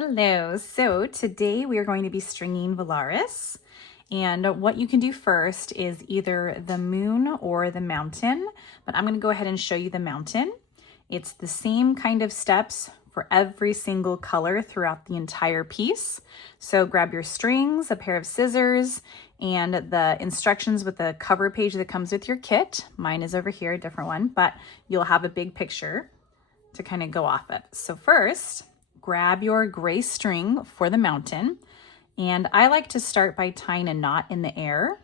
Hello, so today we are going to be stringing Velaris, and what you can do first is either the moon or the mountain, but I'm going to go ahead and show you the mountain. It's the same kind of steps for every single color throughout the entire piece. So grab your strings, a pair of scissors, and the instructions with the cover page that comes with your kit. Mine is over here, a different one, but you'll have a big picture to kind of go off it. So first, grab your gray string for the mountain, and I like to start by tying a knot in the air.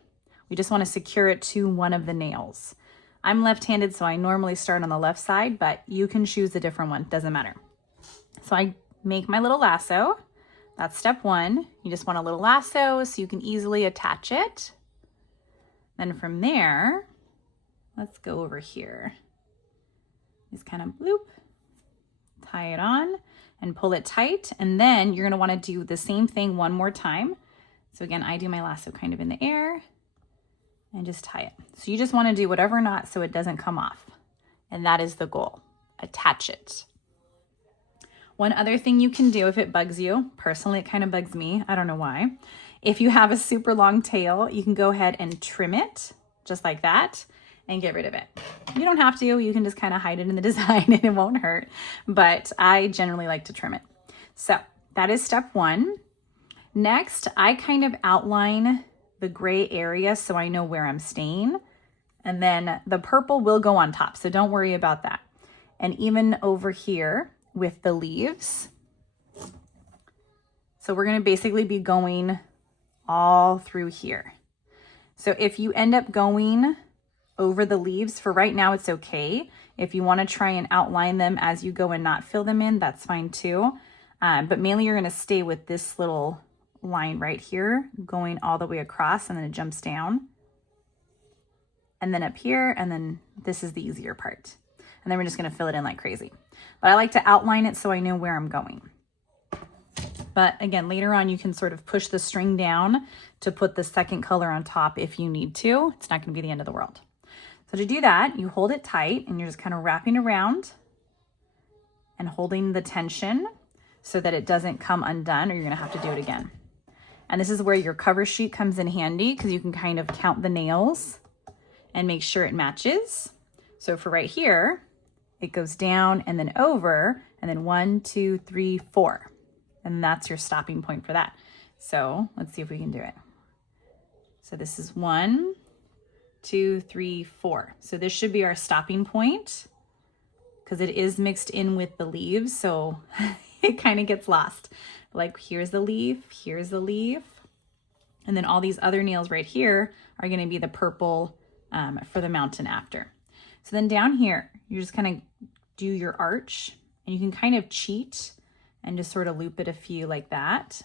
We just want to secure it to one of the nails. I'm left-handed, so I normally start on the left side, but you can choose a different one, doesn't matter. So I make my little lasso. That's step one. You just want a little lasso so you can easily attach it. Then from there, let's go over here. Just kind of bloop, tie it on and pull it tight. And then you're gonna wanna do the same thing one more time. So again, I do my lasso kind of in the air and just tie it. So you just wanna do whatever knot so it doesn't come off. And that is the goal, attach it. One other thing you can do if it bugs you, personally it kind of bugs me, I don't know why. If you have a super long tail, you can go ahead and trim it just like that and get rid of it. You don't have to, you can just kind of hide it in the design and it won't hurt, but I generally like to trim it. So that is step one. Next, I kind of outline the gray area so I know where I'm staying, and then the purple will go on top, so don't worry about that. And even over here with the leaves. So we're gonna basically be going all through here. So if you end up going over the leaves, for right now it's okay. If you want to try and outline them as you go and not fill them in, that's fine too. But mainly you're going to stay with this little line right here, going all the way across, and then it jumps down. And then up here, and then this is the easier part. And then we're just going to fill it in like crazy. But I like to outline it so I know where I'm going. But again, later on, you can sort of push the string down to put the second color on top if you need to. It's not going to be the end of the world. So to do that, you hold it tight and you're just kind of wrapping around and holding the tension so that it doesn't come undone, or you're going to have to do it again. And this is where your cover sheet comes in handy, because you can kind of count the nails and make sure it matches. So for right here, it goes down and then over, and then 1, 2, 3, 4. And that's your stopping point for that. So let's see if we can do it. So this is 1, 2, 3, 4. So this should be our stopping point, because it is mixed in with the leaves, so it kind of gets lost. Like here's the leaf, and then all these other nails right here are going to be the purple for the mountain after. So then down here, you're just kind of do your arch, and you can kind of cheat and just sort of loop it a few like that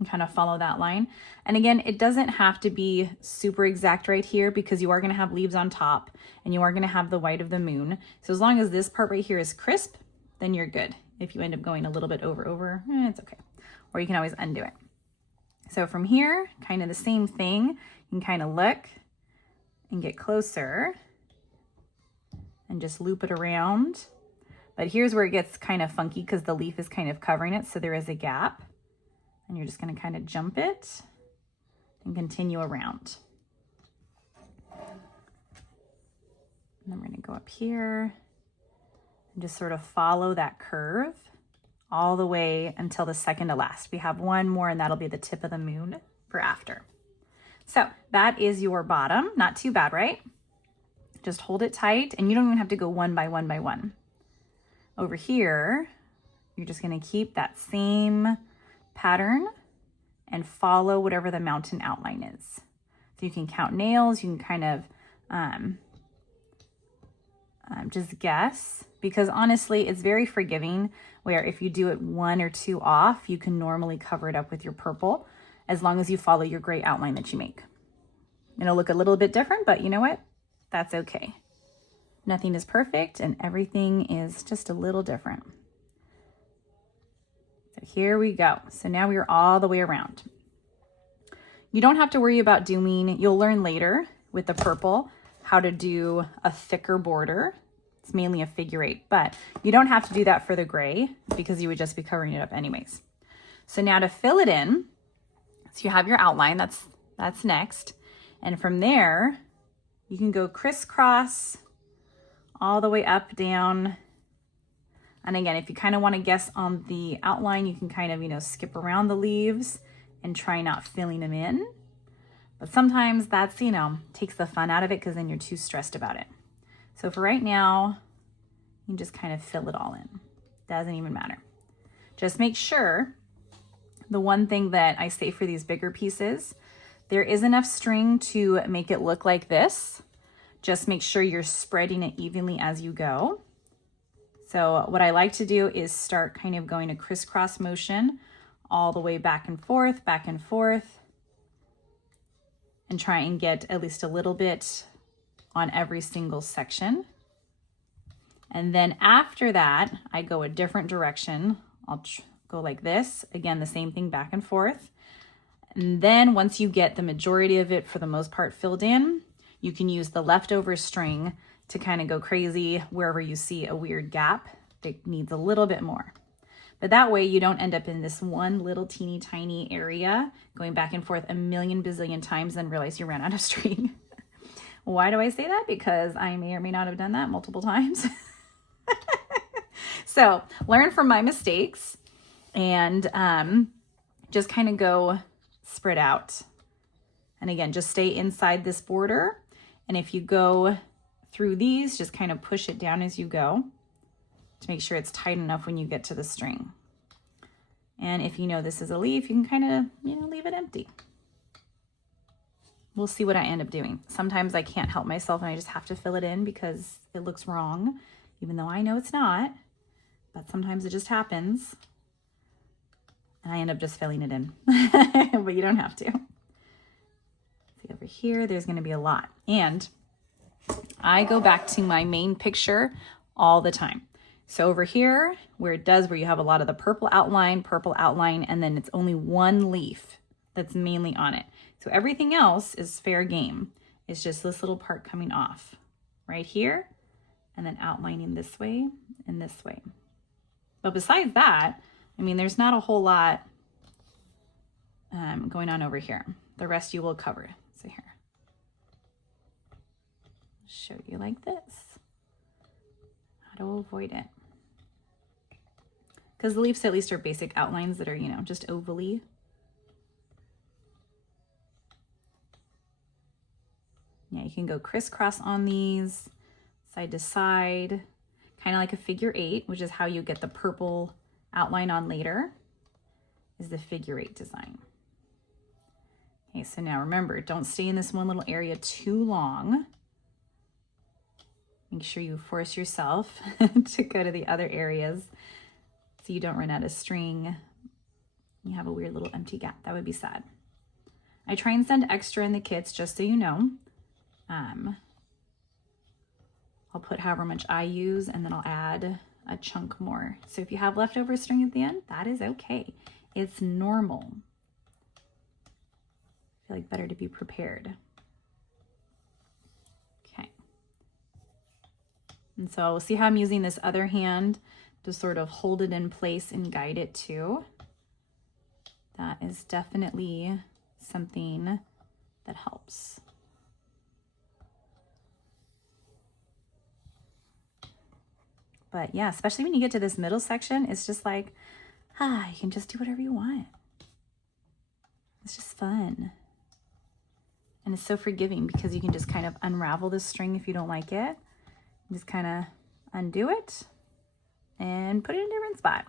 and kind of follow that line. And again, it doesn't have to be super exact right here, because you are going to have leaves on top and you are going to have the white of the moon. So as long as this part right here is crisp, then you're good. If you end up going a little bit over, it's okay. Or you can always undo it. So from here, kind of the same thing. You can kind of look and get closer and just loop it around. But here's where it gets kind of funky, because the leaf is kind of covering it, so there is a gap. And you're just going to kind of jump it and continue around. And then we're going to go up here and just sort of follow that curve all the way until the second to last. We have one more, and that'll be the tip of the moon for after. So that is your bottom. Not too bad, right? Just hold it tight, and you don't even have to go one by one by one. Over here, you're just going to keep that same pattern and follow whatever the mountain outline is. So you can count nails, you can kind of just guess, because honestly, it's very forgiving, where if you do it 1 or 2 off, you can normally cover it up with your purple, as long as you follow your gray outline that you make. It'll look a little bit different, but you know what? That's okay. Nothing is perfect, and everything is just a little different. So here we go. So now we are all the way around. You don't have to worry about doing, you'll learn later with the purple how to do a thicker border. It's mainly a figure 8, but you don't have to do that for the gray because you would just be covering it up anyways. So now to fill it in, so you have your outline, that's next. And from there, you can go crisscross all the way up, down. And again, if you kind of want to guess on the outline, you can kind of, you know, skip around the leaves and try not filling them in. But sometimes that's, you know, takes the fun out of it because then you're too stressed about it. So for right now, you can just kind of fill it all in. Doesn't even matter. Just make sure, the one thing that I say for these bigger pieces, there is enough string to make it look like this. Just make sure you're spreading it evenly as you go. So what I like to do is start kind of going a crisscross motion all the way back and forth, and try and get at least a little bit on every single section. And then after that, I go a different direction. I'll go like this. Again, the same thing, back and forth. And then once you get the majority of it, for the most part, filled in, you can use the leftover string to kind of go crazy wherever you see a weird gap that needs a little bit more. But that way you don't end up in this one little teeny tiny area going back and forth a million bazillion times and realize you ran out of string. Why do I say that? Because I may or may not have done that multiple times. So learn from my mistakes and just kind of go spread out. And again, just stay inside this border. And if you go through these, just kind of push it down as you go to make sure it's tight enough when you get to the string. And if you know this is a leaf, you can kind of, you know, leave it empty. We'll see what I end up doing. Sometimes I can't help myself and I just have to fill it in because it looks wrong, even though I know it's not. But sometimes it just happens. And I end up just filling it in. But you don't have to. See over here, there's going to be a lot. And I go back to my main picture all the time. So over here, where you have a lot of the purple outline, and then it's only one leaf that's mainly on it. So everything else is fair game. It's just this little part coming off right here and then outlining this way and this way. But besides that, I mean, there's not a whole lot going on over here. The rest you will cover. So here, show you like this, how to avoid it. Because the leaves at least are basic outlines that are, you know, just ovally. Yeah, you can go crisscross on these, side to side, kind of like a figure 8, which is how you get the purple outline on later, is the figure 8 design. Okay, so now remember, don't stay in this one little area too long. Make sure you force yourself to go to the other areas so you don't run out of string. You have a weird little empty gap. That would be sad. I try and send extra in the kits, just so you know. I'll put however much I use and then I'll add a chunk more. So if you have leftover string at the end, that is okay. It's normal. I feel like better to be prepared. Okay. And so we'll see how I'm using this other hand to sort of hold it in place and guide it too. That is definitely something that helps. But yeah, especially when you get to this middle section, it's just like, you can just do whatever you want. It's just fun. And it's so forgiving because you can just kind of unravel the string if you don't like it. Just kind of undo it and put it in a different spot.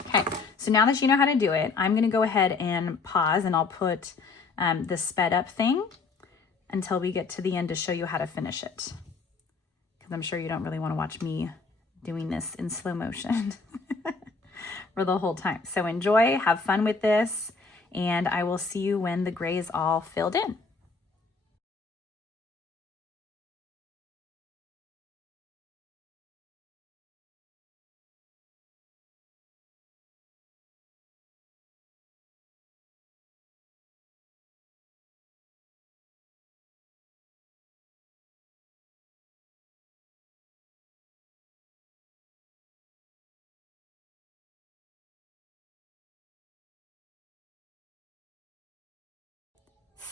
Okay, so now that you know how to do it, I'm gonna go ahead and pause and I'll put the sped up thing until we get to the end to show you how to finish it. Because I'm sure you don't really want to watch me doing this in slow motion for the whole time. So enjoy, have fun with this, and I will see you when the gray is all filled in.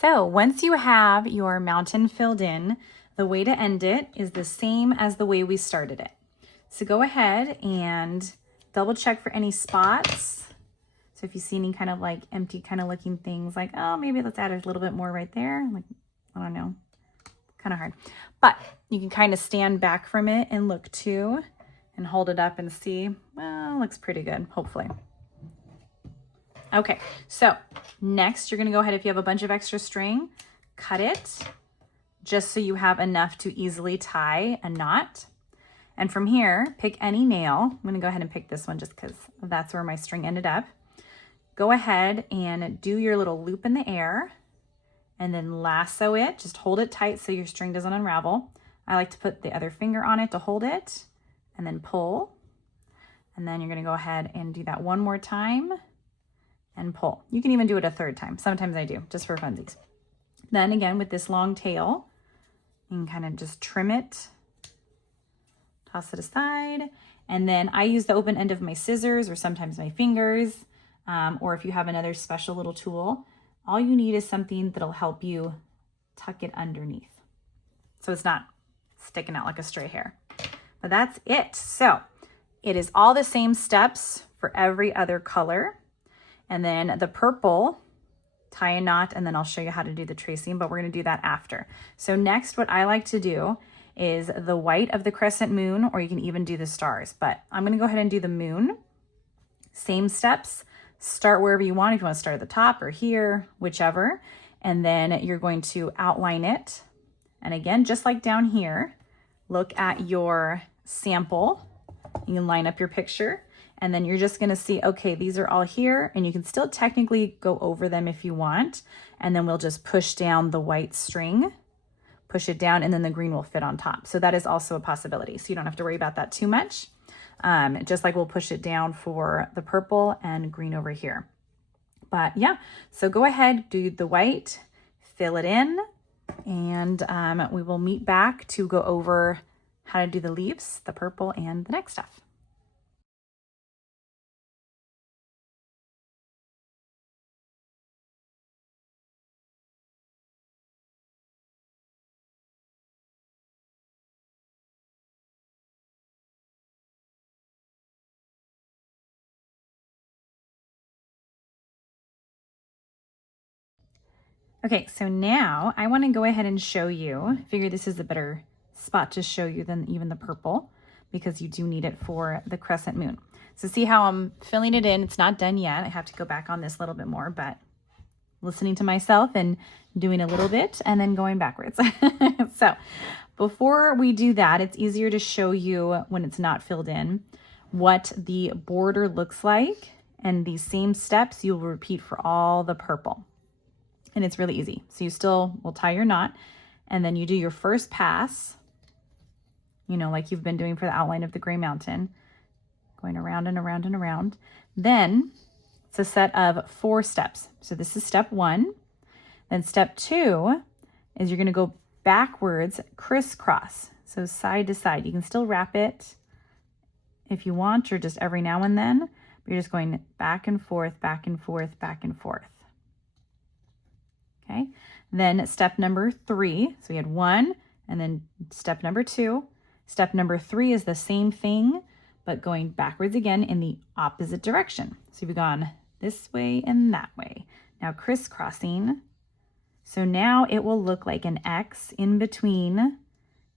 So once you have your mountain filled in, the way to end it is the same as the way we started it. So go ahead and double check for any spots. So if you see any kind of like empty kind of looking things, like, oh, maybe let's add a little bit more right there. Like, I don't know, kind of hard. But you can kind of stand back from it and look too and hold it up and see, well, looks pretty good, hopefully. Okay, so next you're gonna go ahead, if you have a bunch of extra string, cut it just so you have enough to easily tie a knot. And from here, pick any nail. I'm gonna go ahead and pick this one just because that's where my string ended up. Go ahead and do your little loop in the air and then lasso it. Just hold it tight so your string doesn't unravel. I like to put the other finger on it to hold it and then pull. And then you're gonna go ahead and do that one more time and pull. You can even do it a third time. Sometimes I do, just for funsies. Then again, with this long tail, you can kind of just trim it, toss it aside. And then I use the open end of my scissors or sometimes my fingers, or if you have another special little tool, all you need is something that'll help you tuck it underneath, so it's not sticking out like a stray hair. But that's it. So it is all the same steps for every other color. And then the purple, tie a knot, and then I'll show you how to do the tracing, but we're gonna do that after. So next, what I like to do is the white of the crescent moon, or you can even do the stars, but I'm gonna go ahead and do the moon. Same steps, start wherever you want. If you wanna start at the top or here, whichever, and then you're going to outline it. And again, just like down here, look at your sample. You can line up your picture. And then you're just gonna see, okay, these are all here, and you can still technically go over them if you want. And then we'll just push down the white string, push it down, and then the green will fit on top. So that is also a possibility. So you don't have to worry about that too much. Just like we'll push it down for the purple and green over here. But yeah, so go ahead, do the white, fill it in, and we will meet back to go over how to do the leaves, the purple, and the next stuff. Okay, so now I want to go ahead and show you, I figure this is a better spot to show you than even the purple, because you do need it for the crescent moon. So see how I'm filling it in? It's not done yet. I have to go back on this a little bit more, but listening to myself and doing a little bit and then going backwards. So before we do that, it's easier to show you when it's not filled in what the border looks like, and these same steps you'll repeat for all the purple. And it's really easy. So you still will tie your knot, and then you do your first pass, you know, like you've been doing for the outline of the gray mountain, going around and around and around. Then it's a set of 4 steps. So this is step 1. Then step 2 is you're going to go backwards, crisscross. So side to side. You can still wrap it if you want, or just every now and then, but you're just going back and forth, back and forth, back and forth. Okay, then step number 3, so we had 1, and then step number 2. Step number 3 is the same thing, but going backwards again in the opposite direction. So we've gone this way and that way. Now crisscrossing. So now it will look like an X in between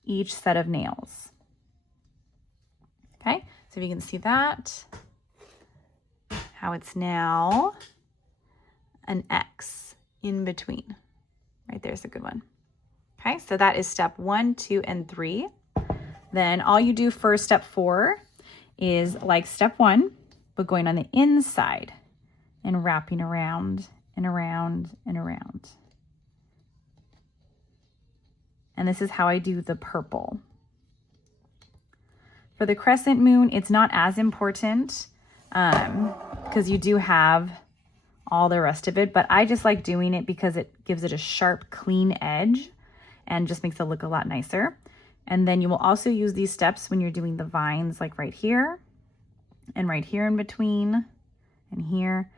each set of nails. Okay, so if you can see that, how it's now an X in between. Right there's a good one. Okay, so that is step 1, 2, and 3. Then all you do for step 4 is like step 1, but going on the inside and wrapping around and around and around. And this is how I do the purple. For the crescent moon, it's not as important because you do have all the rest of it, but I just like doing it because it gives it a sharp, clean edge and just makes it look a lot nicer. And then you will also use these steps when you're doing the vines, like right here and right here in between and here,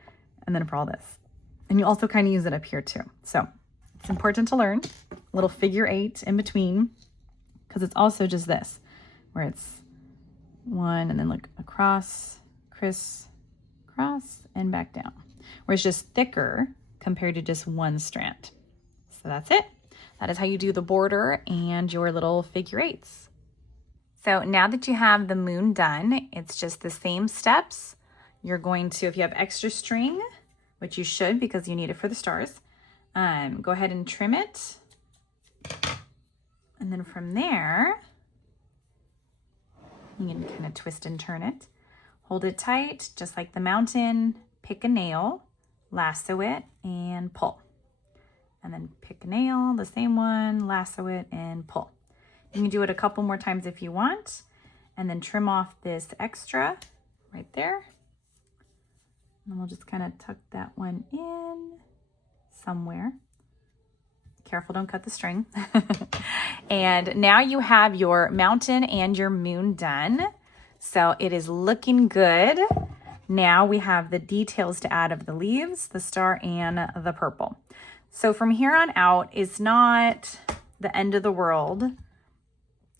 and then for all this. And you also kind of use it up here too. So It's important to learn. A little figure 8 in between, because it's also just this, where it's 1 and then look across, criss, cross, and back down, where it's just thicker compared to just one strand. So that's it. That is how you do the border and your little figure 8s. So now that you have the moon done, it's just the same steps. You're going to, if you have extra string, which you should because you need it for the stars, go ahead and trim it. And then from there, you can kind of twist and turn it. Hold it tight, just like the mountain. Pick a nail, lasso it, and pull. And then pick a nail, the same one, lasso it, and pull. You can do it a couple more times if you want. And then trim off this extra right there. And we'll just kind of tuck that one in somewhere. Careful, don't cut the string. And now you have your mountain and your moon done. So it is looking good. Now we have the details to add of the leaves, the star, and the purple. So from here on out, it's not the end of the world.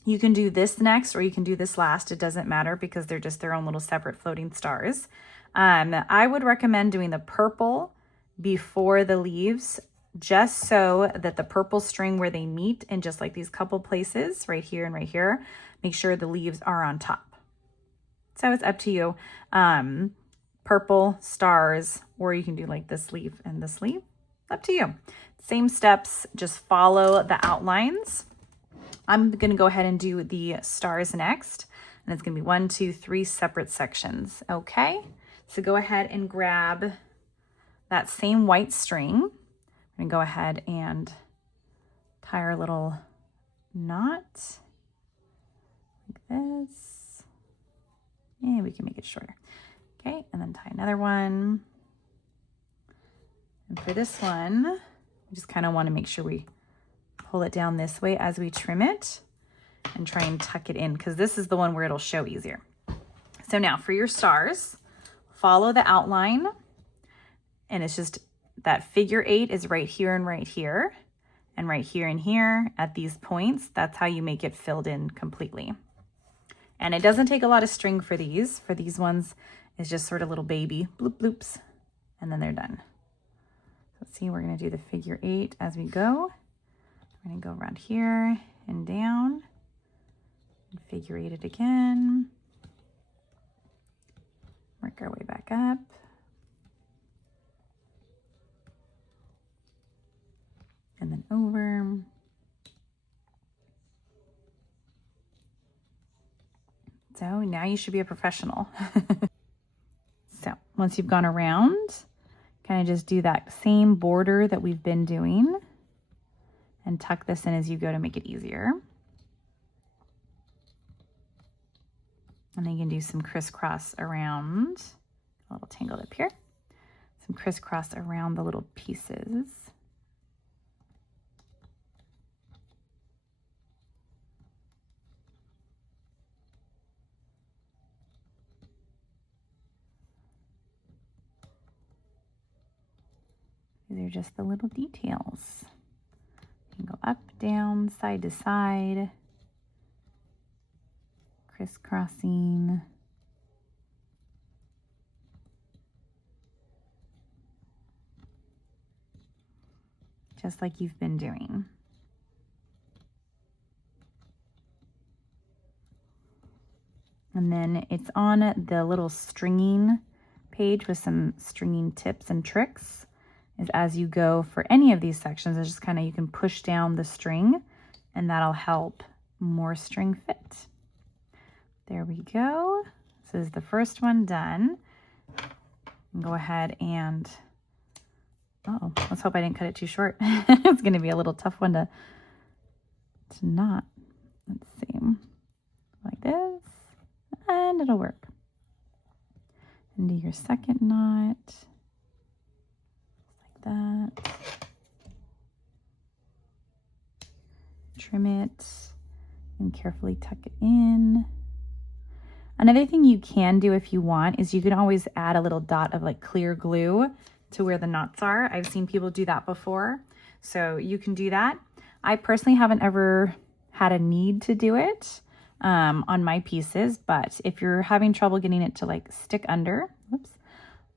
You can do this next or you can do this last. It doesn't matter because they're just their own little separate floating stars. I would recommend doing the purple before the leaves, just so that the purple string where they meet in just like these couple places right here and right here, make sure the leaves are on top. So it's up to you. Purple stars, or you can do like this leaf and this leaf. Up to you. Same steps, just follow the outlines. I'm going to go ahead and do the stars next, and it's going to be 1, 2, 3 separate sections. Okay, so go ahead and grab that same white string. I'm going to go ahead and tie our little knot like this, and we can make it shorter. Okay, and then tie another one. And for this one, we just kind of want to make sure we pull it down this way as we trim it and try and tuck it in, because this is the one where it'll show easier. So now for your stars, follow the outline, and it's just that figure 8 is right here and right here and right here and here at these points. That's how you make it filled in completely. And it doesn't take a lot of string for these. For these ones, it's just sort of little baby bloop bloops, and then they're done. Let's see, we're going to do the figure 8 as we go. We're going to go around here and down and figure 8 it again. Work our way back up. And then over. So now you should be a professional. So once you've gone around, kind of just do that same border that we've been doing and tuck this in as you go to make it easier. And then you can do some crisscross around, a little tangled up here, some crisscross around the little pieces. These are just the little details. You can go up, down, side to side, crisscrossing. Just like you've been doing. And then it's on the little stringing page with some stringing tips and tricks. Is as you go for any of these sections, it's just kind of, you can push down the string and that'll help more string fit. There we go. This is the first one done. And go ahead and, oh, let's hope I didn't cut it too short. It's going to be a little tough one to knot. Let's see, like this, and it'll work. And do your second knot. That, trim it and carefully tuck it in. Another thing you can do if you want is you can always add a little dot of like clear glue to where the knots are. I've seen people do that before. So you can do that. I personally haven't ever had a need to do it on my pieces, but if you're having trouble getting it to like stick under, whoops,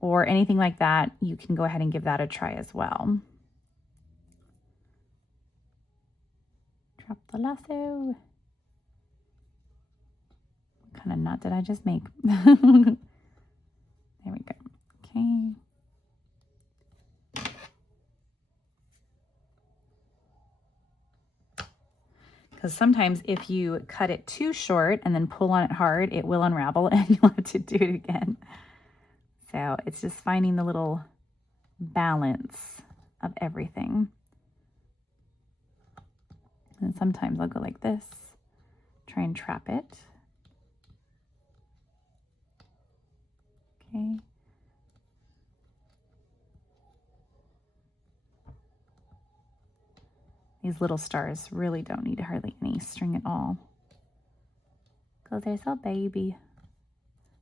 or anything like that, you can go ahead and give that a try as well. Drop the lasso. What kind of knot did I just make? There we go. Okay. Because sometimes if you cut it too short and then pull on it hard, it will unravel and you'll have to do it again. So it's just finding the little balance of everything. And sometimes I'll go like this, try and trap it. Okay. These little stars really don't need hardly any string at all, because they're so baby.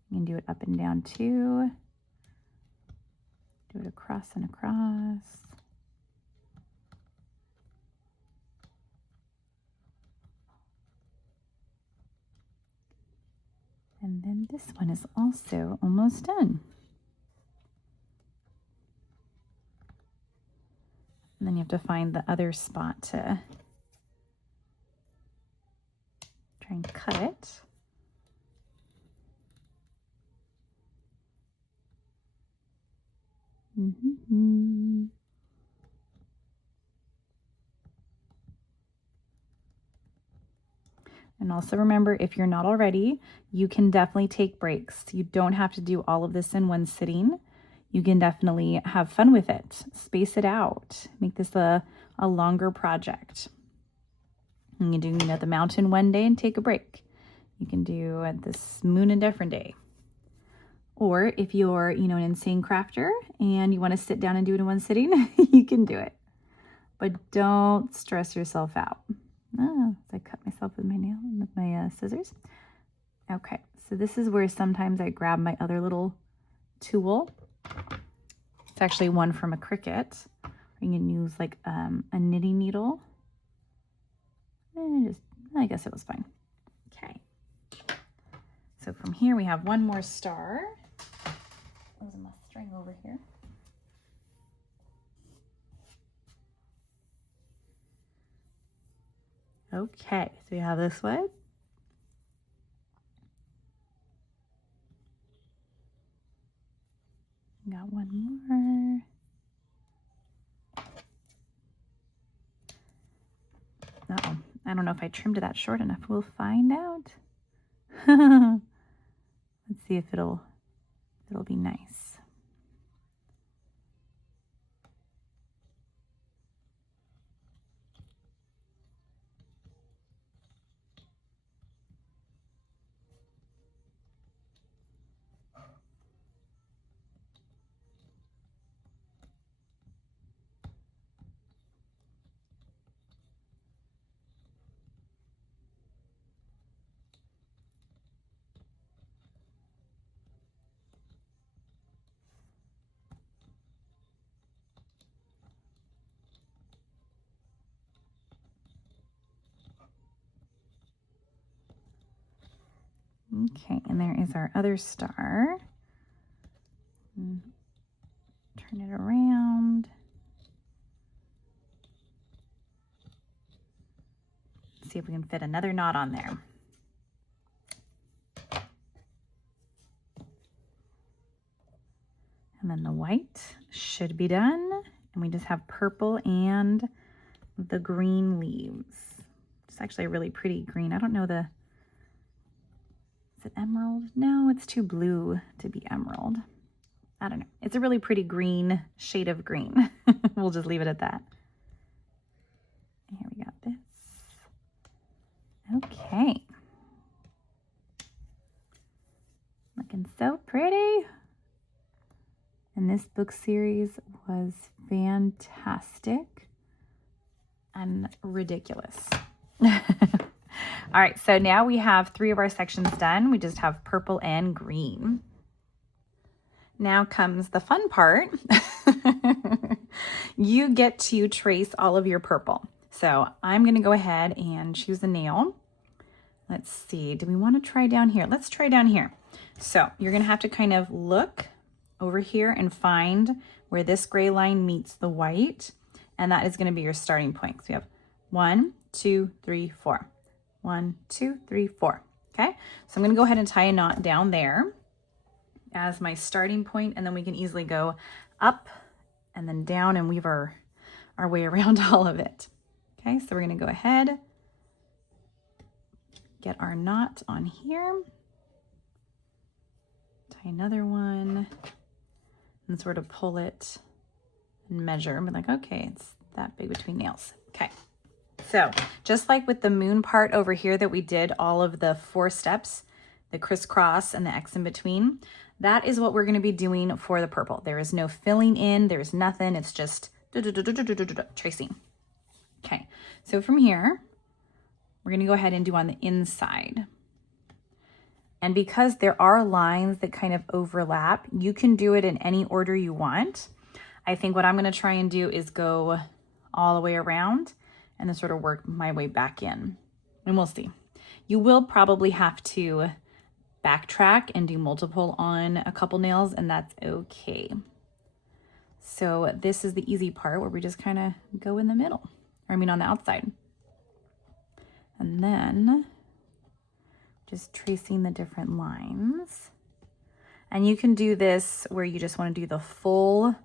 You can do it up and down too. Do it across and across. And then this one is also almost done. And then you have to find the other spot to try and cut it. Mm-hmm. And also remember, if you're not already, you can definitely take breaks. You don't have to do all of this in one sitting. You can definitely have fun with it. Space it out. Make this a longer project. You can do, you know, the mountain one day and take a break. You can do this moon a different day. Or if you're, you know, an insane crafter and you want to sit down and do it in one sitting, you can do it. But don't stress yourself out. Oh, I cut myself with my nail, with my scissors. Okay, so this is where sometimes I grab my other little tool. It's actually one from a Cricut. You can use like a knitting needle. And I guess it was fine. Okay. So from here we have one more star. There's my string over here. Okay, so we have this one. Got one more. Uh-oh, I don't know if I trimmed that short enough. We'll find out. Let's see if it'll be nice. Okay, and there is our other star. Turn it around. See if we can fit another knot on there. And then the white should be done. And we just have purple and the green leaves. It's actually a really pretty green. I don't know the... Is it emerald? No, it's too blue to be emerald. I don't know. It's a really pretty green shade of green. We'll just leave it at that. Here we got this. Okay. Looking so pretty. And this book series was fantastic and ridiculous. All right, so now we have 3 of our sections done. We just have purple and green. Now comes the fun part. you get to trace all of your purple. So I'm going to go ahead and choose a nail. Let's see, do we want to try down here? Let's try down here. So you're going to have to kind of look over here and find where this gray line meets the white. And that is going to be your starting point. So we have 1, 2, 3, 4. 1, 2, 3, 4. Okay, so I'm going to go ahead and tie a knot down there as my starting point, and then we can easily go up and then down and weave our way around all of it. Okay, so we're going to go ahead, get our knot on here, tie another one, and sort of pull it and measure and be like, okay, it's that big between nails. Okay, so just like with the moon part over here that we did all of the 4 steps, the crisscross and the X in between, that is what we're going to be doing for the purple. There is no filling in, there's nothing, it's just tracing. Okay, so from here, we're going to go ahead and do on the inside. And because there are lines that kind of overlap, you can do it in any order you want. I think what I'm going to try and do is go all the way around and then sort of work my way back in. And we'll see. You will probably have to backtrack and do multiple on a couple nails, and that's okay. So this is the easy part where we just kind of go in the middle, or I mean on the outside. And then just tracing the different lines. And you can do this where you just want to do the full,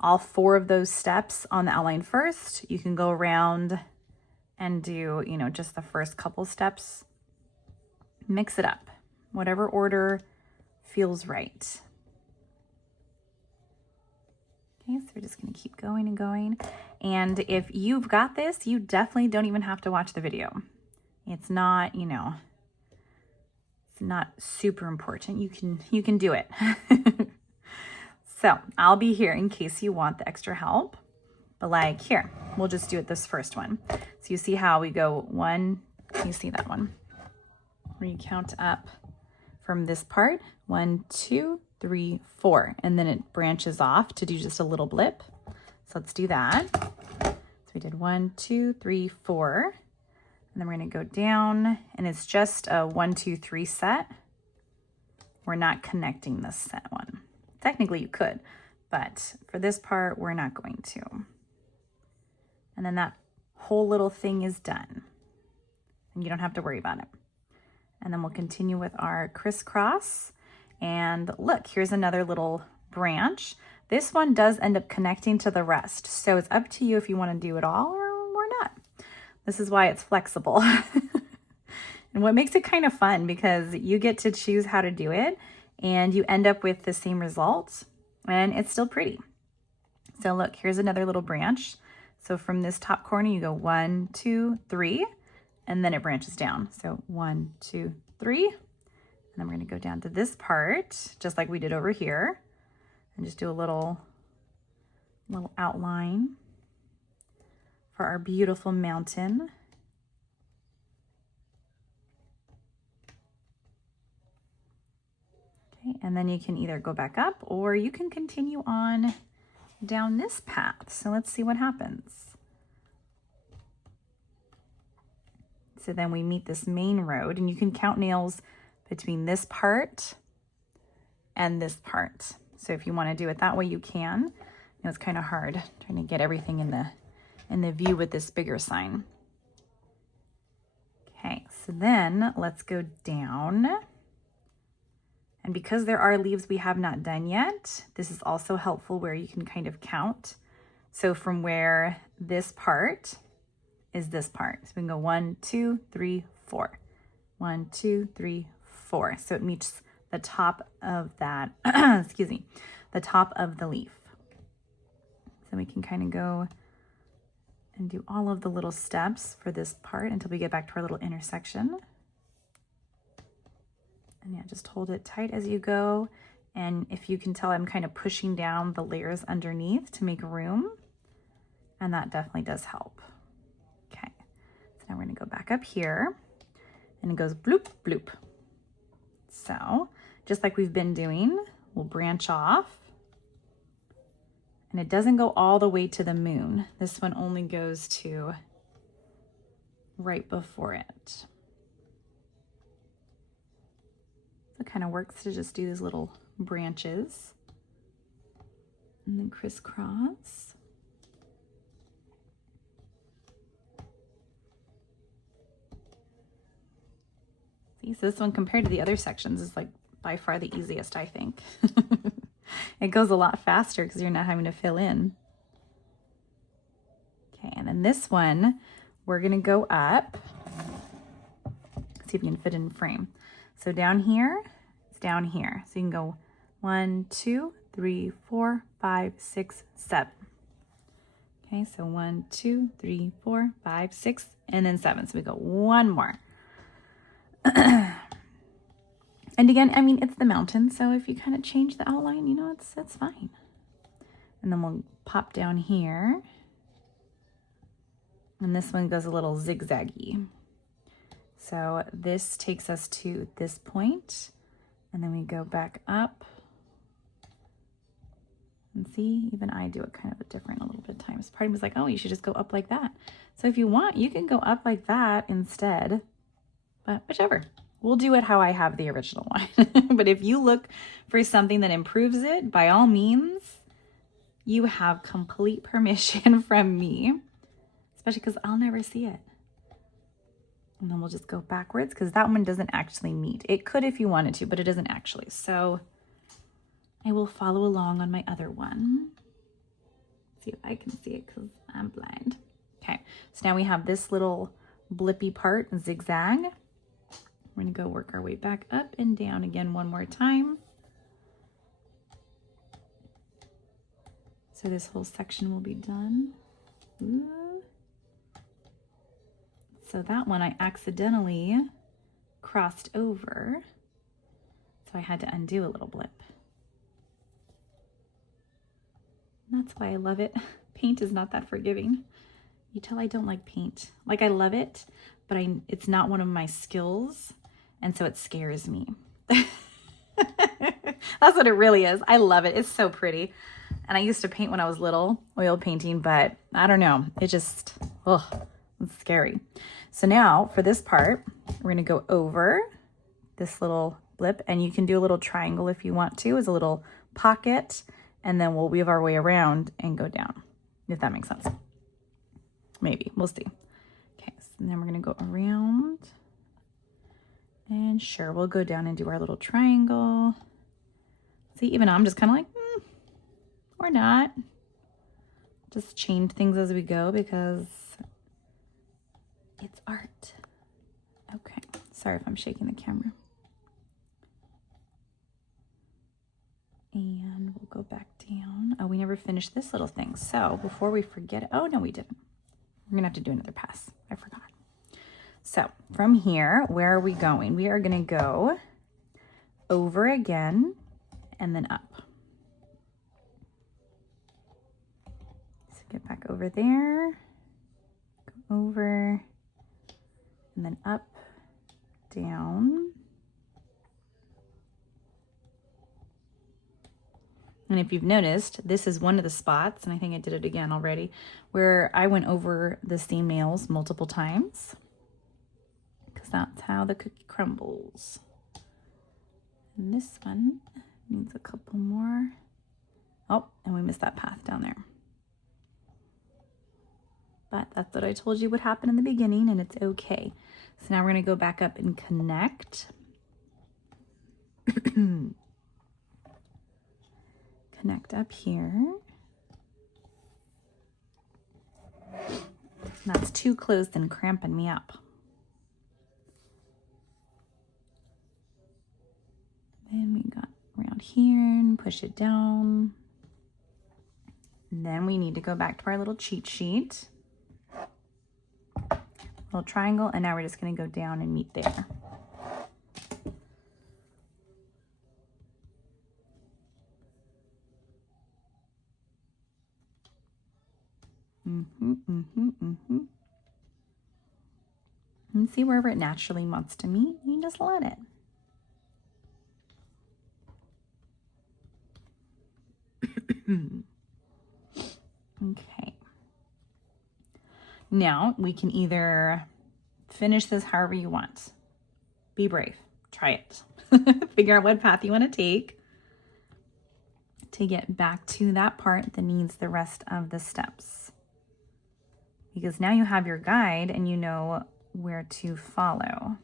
all 4 of those steps on the outline first. You can go around and do, you know, just the first couple steps. Mix it up, whatever order feels right. Okay, so we're just going to keep going and going. And if you've got this, you definitely don't even have to watch the video. It's not, you know, it's not super important. You can do it. So I'll be here in case you want the extra help. But like here, we'll just do it this first one. So you see how we go 1, you see that one? Where you count up from this part, 1, 2, 3, 4, and then it branches off to do just a little blip. So let's do that. So we did 1, 2, 3, 4, and then we're going to go down, and it's just a 1, 2, 3 set. We're not connecting this set one. Technically you could, but for this part, we're not going to. And then that whole little thing is done, and you don't have to worry about it. And then we'll continue with our crisscross. And look, here's another little branch. This one does end up connecting to the rest. So it's up to you if you want to do it all or not. This is why it's flexible. And what makes it kind of fun, because you get to choose how to do it and you end up with the same results and it's still pretty. So look, here's another little branch. So from this top corner, you go 1, 2, 3, and then it branches down. So 1, 2, 3, and then we're going to go down to this part, just like we did over here, and just do a little outline for our beautiful mountain. Okay, and then you can either go back up or you can continue on down this path. So let's see what happens. So then we meet this main road, and you can count nails between this part and this part. So if you want to do it that way, you can. You know, it's kind of hard trying to get everything in the view with this bigger sign. Okay, so then let's go down. And because there are leaves we have not done yet, this is also helpful where you can kind of count. So from where this part is this part. So we can go 1, 2, 3, 4. 1, 2, 3, 4. So it meets the top of that, excuse me, the top of the leaf. So we can kind of go and do all of the little steps for this part until we get back to our little intersection. And yeah, just hold it tight as you go. And if you can tell, I'm kind of pushing down the layers underneath to make room. And that definitely does help. Okay, so now we're gonna go back up here and it goes bloop, bloop. So just like we've been doing, we'll branch off And it doesn't go all the way to the moon. This one only goes to right before it. So it kind of works to just do these little branches and then crisscross. See, so this one compared to the other sections is like by far the easiest, I think. It goes a lot faster because you're not having to fill in. Okay, and then this one, we're gonna go up. See if you can fit it in frame. So down here, it's down here. So you can go 1, 2, 3, 4, 5, 6, 7. Okay, so 1, 2, 3, 4, 5, 6, and then 7. So we go one more. And again, I mean, it's the mountain, so if you kind of change the outline, you know, it's fine. And then we'll pop down here. And this one goes a little zigzaggy. So this takes us to this point, and then we go back up. And see, even I do it kind of different a little bit of times. Part of me was like, oh, you should just go up like that. So if you want, you can go up like that instead, but whichever. We'll do it how I have the original one. But if you look for something that improves it, by all means, you have complete permission from me, especially because I'll never see it. And then we'll just go backwards because that one doesn't actually meet. It could if you wanted to, but it doesn't actually. So I will follow along on my other one. See if I can see it because I'm blind. Okay, so now we have this little blippy part, zigzag. We're gonna go work our way back up and down again one more time. So this whole section will be done. Ooh. So that one I accidentally crossed over. So I had to undo a little blip. And that's why I love it. Paint is not that forgiving. You tell I don't like paint. Like I love it, but it's not one of my skills. And so it scares me. That's what it really is. I love it. It's so pretty. And I used to paint when I was little, oil painting, but I don't know. It just, oh, it's scary. So now for this part, we're gonna go over this little blip, and you can do a little triangle if you want to, as a little pocket, and then we'll weave our way around and go down, if that makes sense. Maybe, we'll see. Okay, so then we're gonna go around. And sure, we'll go down and do our little triangle. See, even I'm just kind of like, or not. Just change things as we go because it's art. Okay, sorry if I'm shaking the camera. And we'll go back down. Oh, we never finished this little thing. So before we forget, oh no, we didn't. We're gonna have to do another pass. I forgot. So from here, where are we going? We are gonna go over again and then up. So get back over there, go over, and then up, down. And if you've noticed, this is one of the spots, and I think I did it again already, where I went over the seam nails multiple times. That's how the cookie crumbles. And this one needs a couple more. Oh, and we missed that path down there. But that's what I told you would happen in the beginning, and it's okay. So now we're gonna go back up and connect. Connect up here. That's too close and cramping me up. Then we got around here and push it down. And then we need to go back to our little cheat sheet. Little triangle, and now we're just gonna go down and meet there. And see wherever it naturally wants to meet, you just let it. Okay. Now we can either finish this however you want. Be brave. Try it. Figure out what path you want to take to get back to that part that needs the rest of the steps. Because now you have your guide and you know where to follow.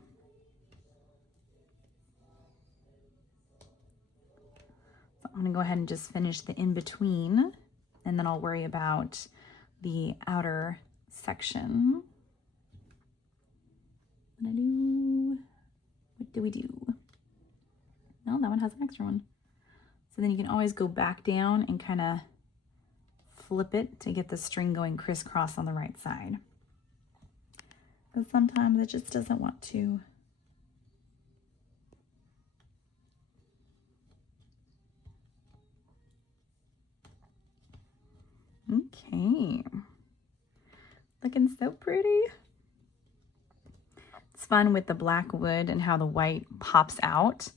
So I'm going to go ahead and just finish the in-between, and then I'll worry about the outer section. What do we do? No, that one has an extra one. So then you can always go back down and kind of flip it to get the string going crisscross on the right side. Because sometimes it just doesn't want to. Okay. Looking so pretty. It's fun with the black wood and how the white pops out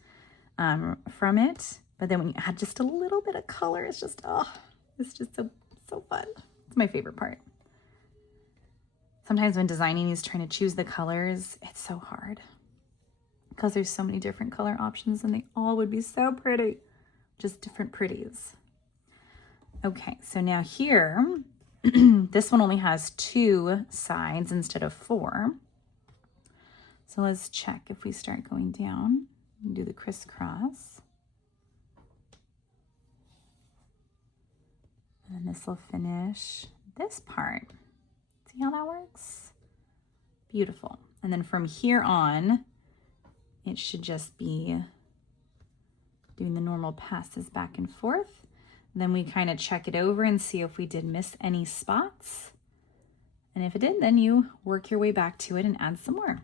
from it. But then when you add just a little bit of color, it's just, oh, it's just so fun. It's my favorite part. Sometimes when designing these, trying to choose the colors, it's so hard because there's so many different color options and they all would be so pretty. Just different pretties. Okay, so now here, this one only has 2 sides instead of 4. So let's check if we start going down and do the crisscross. And this will finish this part. See how that works? Beautiful. And then from here on, it should just be doing the normal passes back and forth. Then we kind of check it over and see if we did miss any spots. And if it did, then you work your way back to it and add some more.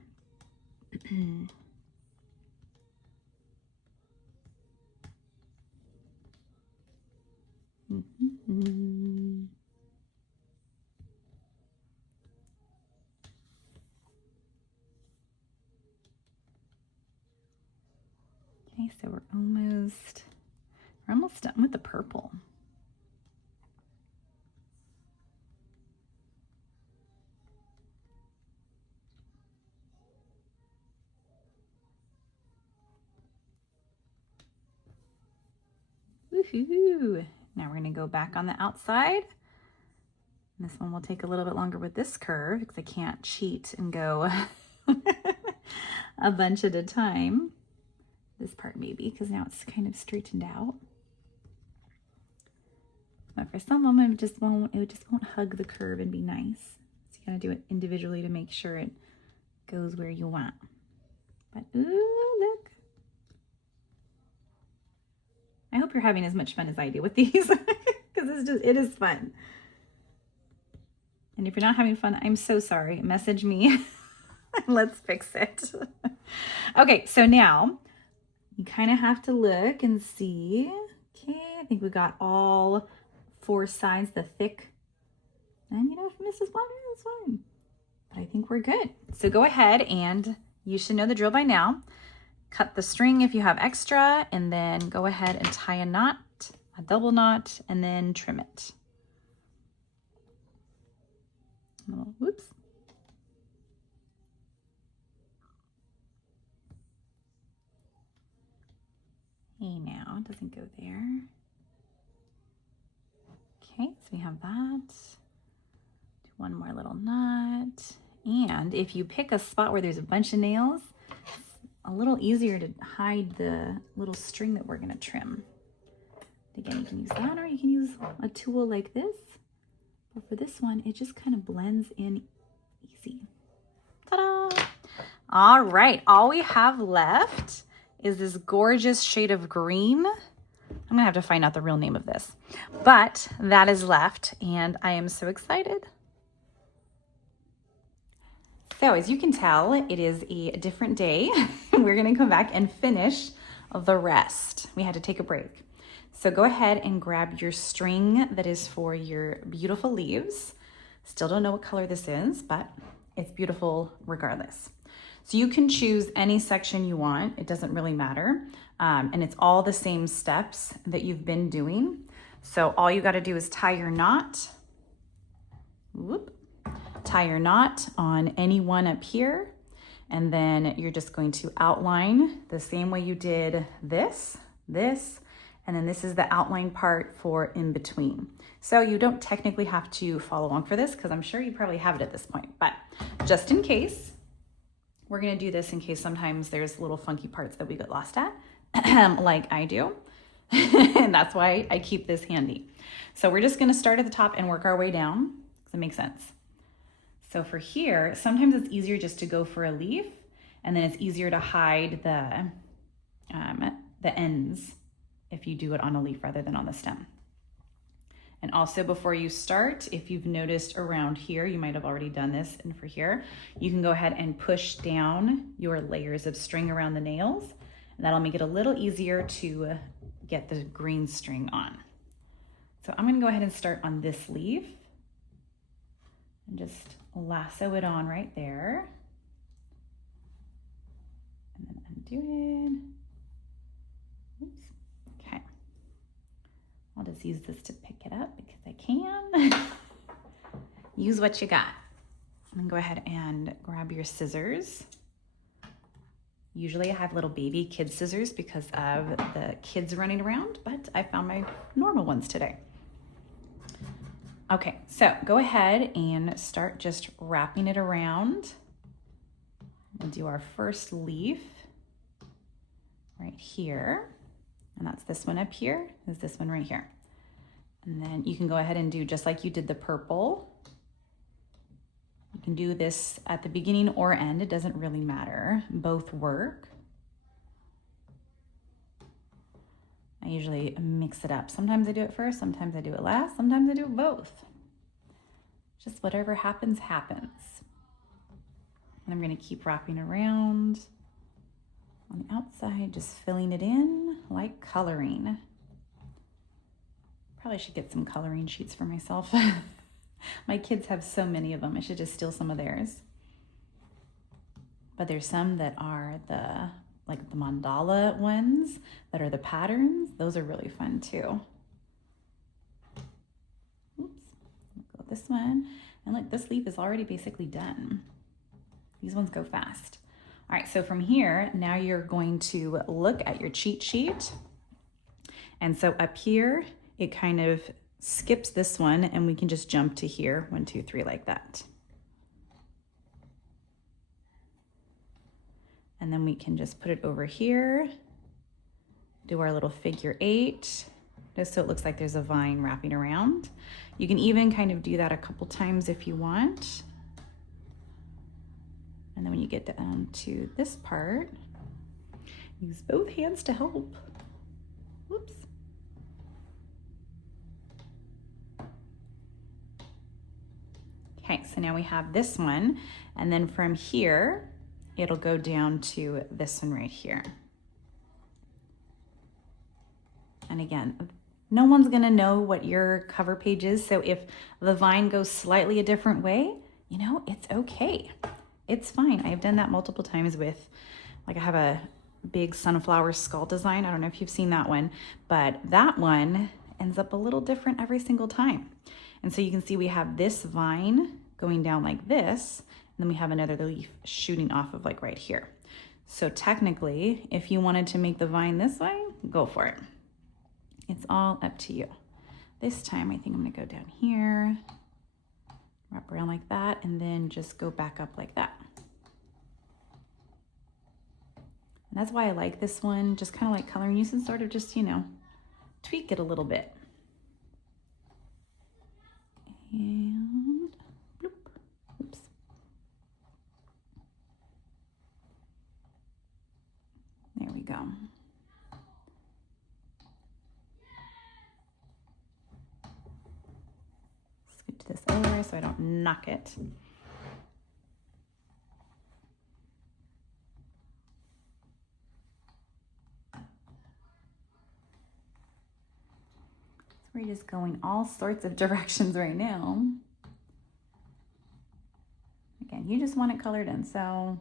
Okay, so we're almost done with the purple. Woohoo! Now we're going to go back on the outside. And this one will take a little bit longer with this curve because I can't cheat and go a bunch at a time. This part maybe, because now it's kind of straightened out. But for some of them, it just won't hug the curve and be nice. So you gotta do it individually to make sure it goes where you want. But ooh, look. I hope you're having as much fun as I do with these because it is fun. And if you're not having fun, I'm so sorry. Message me. Let's fix it. Okay, so now you kind of have to look and see. Okay, I think we got all 4 sides, the thick. And you know, if Mrs. Water, it's fine. But I think we're good. So go ahead, and you should know the drill by now. Cut the string if you have extra, and then go ahead and tie a knot, a double knot, and then trim it. Oh, whoops. Hey, now it doesn't go there. Okay, so we have that. Do one more little knot. And if you pick a spot where there's a bunch of nails, it's a little easier to hide the little string that we're going to trim. Again, you can use that, or you can use a tool like this. But for this one, it just kind of blends in easy. Ta-da! All right, all we have left is this gorgeous shade of green. I'm gonna have to find out the real name of this, but that is left, and I am so excited. So as you can tell, it is a different day. We're gonna come back and finish the rest. We had to take a break. So go ahead and grab your string that is for your beautiful leaves. Still don't know what color this is, but it's beautiful regardless. So you can choose any section you want. It doesn't really matter. And it's all the same steps that you've been doing. So all you gotta do is tie your knot, Whoop. Tie your knot on any one up here, and then you're just going to outline the same way you did this, and then this is the outline part for in between. So you don't technically have to follow along for this because I'm sure you probably have it at this point, but just in case, we're gonna do this in case sometimes there's little funky parts that we get lost at, like I do, and that's why I keep this handy. So we're just gonna start at the top and work our way down. Does that make sense? So for here, sometimes it's easier just to go for a leaf, and then it's easier to hide the ends if you do it on a leaf rather than on the stem. And also before you start, if you've noticed around here, you might have already done this, and for here, you can go ahead and push down your layers of string around the nails, and that'll make it a little easier to get the green string on. So I'm gonna go ahead and start on this leaf and just lasso it on right there. And then undo it. Oops. Okay. I'll just use this to pick it up because I can. Use what you got. And then go ahead and grab your scissors. Usually I have little baby kid scissors because of the kids running around, but I found my normal ones today. Okay, so go ahead and start just wrapping it around. We'll do our first leaf right here. And that's this one up here, is this one right here. And then you can go ahead and do just like you did the purple. You can do this at the beginning or end, it doesn't really matter. Both work. I usually mix it up. Sometimes I do it first, sometimes I do it last, sometimes I do it both. Just whatever happens, happens. And I'm gonna keep wrapping around on the outside, just filling it in like coloring. Probably should get some coloring sheets for myself. My kids have so many of them. I should just steal some of theirs. But there's some that are the mandala ones that are the patterns. Those are really fun too. Oops, go with this one. And look, this leaf is already basically done. These ones go fast. All right, so from here, now you're going to look at your cheat sheet. And so up here, it kind of skips this one and we can just jump to here, 1, 2, 3, like that. And then we can just put it over here, do our little figure 8, just so it looks like there's a vine wrapping around. You can even kind of do that a couple times if you want. And then when you get down to this part, use both hands to help. Whoops. Okay, so now we have this one, and then from here, it'll go down to this one right here. And again, no one's gonna know what your cover page is, so if the vine goes slightly a different way, you know, it's okay. It's fine. I've done that multiple times with, like I have a big sunflower skull design. I don't know if you've seen that one, but that one ends up a little different every single time. And so you can see we have this vine going down like this, and then we have another leaf shooting off of like right here. So technically, if you wanted to make the vine this way, go for it. It's all up to you. This time, I think I'm gonna go down here, wrap around like that, and then just go back up like that. And that's why I like this one, just kind of like coloring. You can sort of just, you know, tweak it a little bit. And bloop. Oops. There we go. Scoot this over so I don't knock it. We're just going all sorts of directions right now. Again, you just want it colored in, so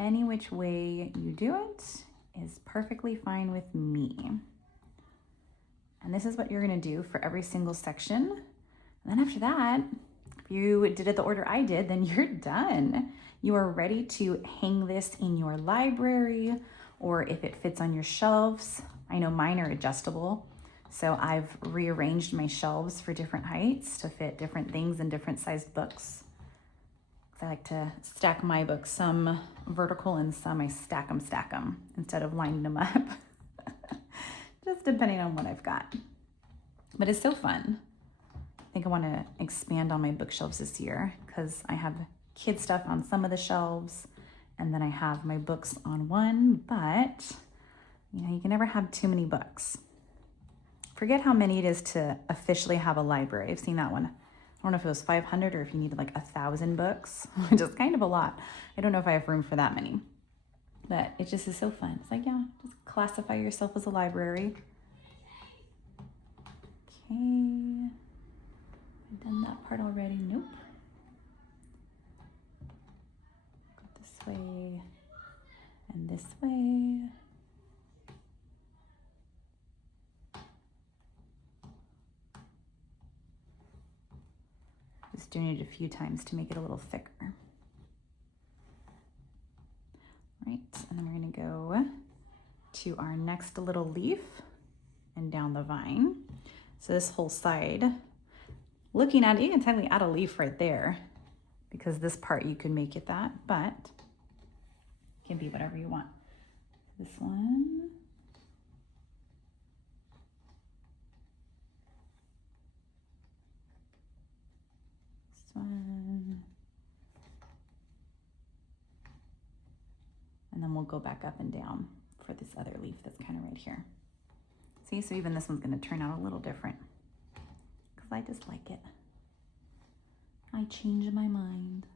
any which way you do it is perfectly fine with me. And this is what you're gonna do for every single section. And then after that, if you did it the order I did, then you're done. You are ready to hang this in your library, or if it fits on your shelves. I know mine are adjustable, so I've rearranged my shelves for different heights to fit different things and different sized books. I like to stack my books, some vertical and some I stack them instead of lining them up. Just depending on what I've got. But it's so fun. I think I want to expand on my bookshelves this year because I have kid stuff on some of the shelves and then I have my books on one, but you know, you can never have too many books. Forget how many it is to officially have a library. I've seen that one. I don't know if it was 500 or if you needed like 1,000 books, which is kind of a lot. I don't know if I have room for that many, but it just is so fun. It's like, yeah, just classify yourself as a library. Okay, I've done that part already. Nope. Go this way and this way. Just doing it a few times to make it a little thicker. Right, and then we're gonna go to our next little leaf and down the vine. So this whole side, looking at it, you can technically add a leaf right there because this part you can make it that, but it can be whatever you want. This one. One, and then we'll go back up and down for this other leaf that's kind of right here. See, so even this one's going to turn out a little different because I just like it. I change my mind.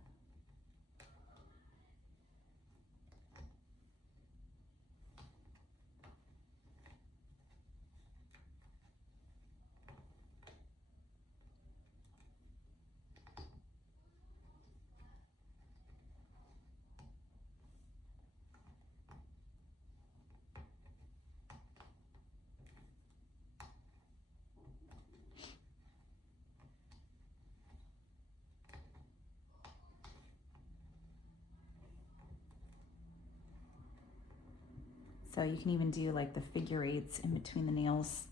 So you can even do like the figure eights in between the nails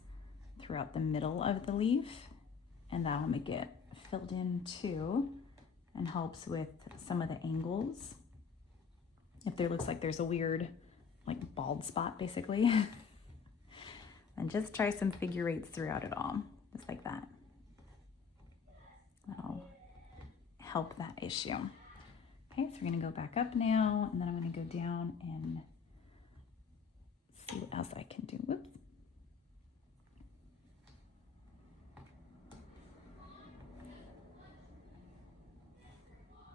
throughout the middle of the leaf, and that'll make it filled in too and helps with some of the angles. If there looks like there's a weird like bald spot basically, and just try some figure eights throughout it all, just like that. That'll help that issue. Okay, so we're gonna go back up now, and then I'm gonna go down and see what else I can do. Whoops.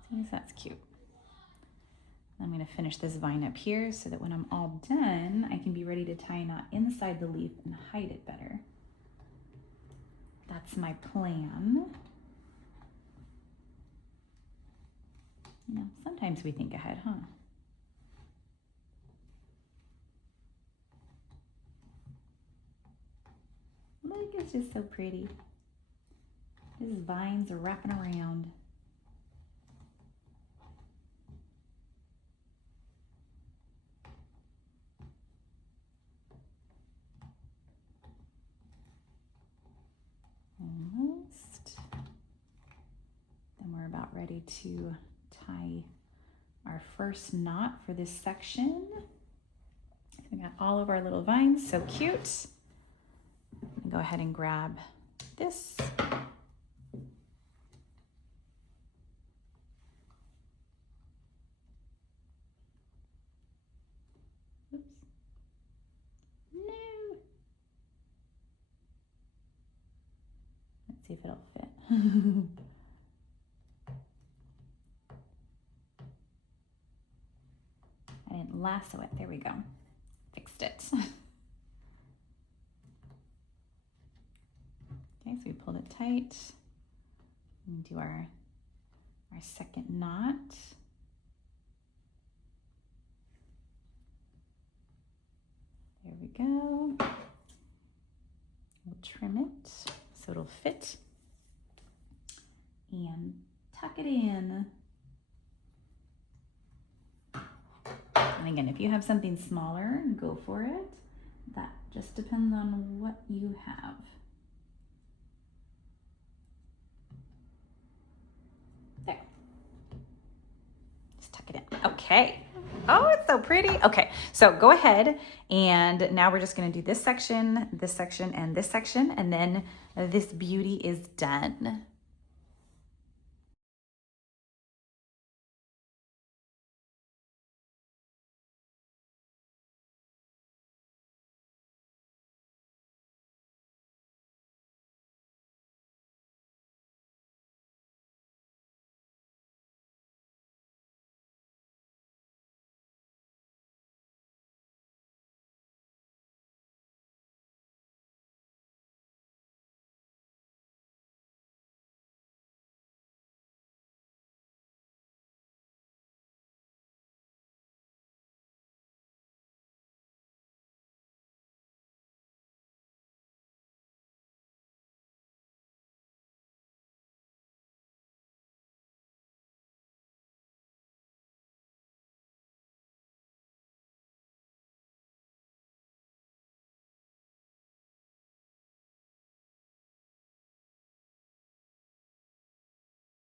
See, that's cute. I'm going to finish this vine up here so that when I'm all done, I can be ready to tie a knot inside the leaf and hide it better. That's my plan. You know, sometimes we think ahead, huh? Look, it's just so pretty. His vines are wrapping around. Almost. Then we're about ready to tie our first knot for this section. We got all of our little vines, so cute. Go ahead and grab this. Oops. No. Let's see if it'll fit. I didn't lasso it. There we go. Fixed it. Okay, so we pulled it tight. And do our second knot. There we go. We'll trim it so it'll fit. And tuck it in. And again, if you have something smaller, go for it. That just depends on what you have. There. Just tuck it in. Okay. Oh, it's so pretty. Okay, so go ahead, and now we're just gonna do this section, and this section, and then this beauty is done.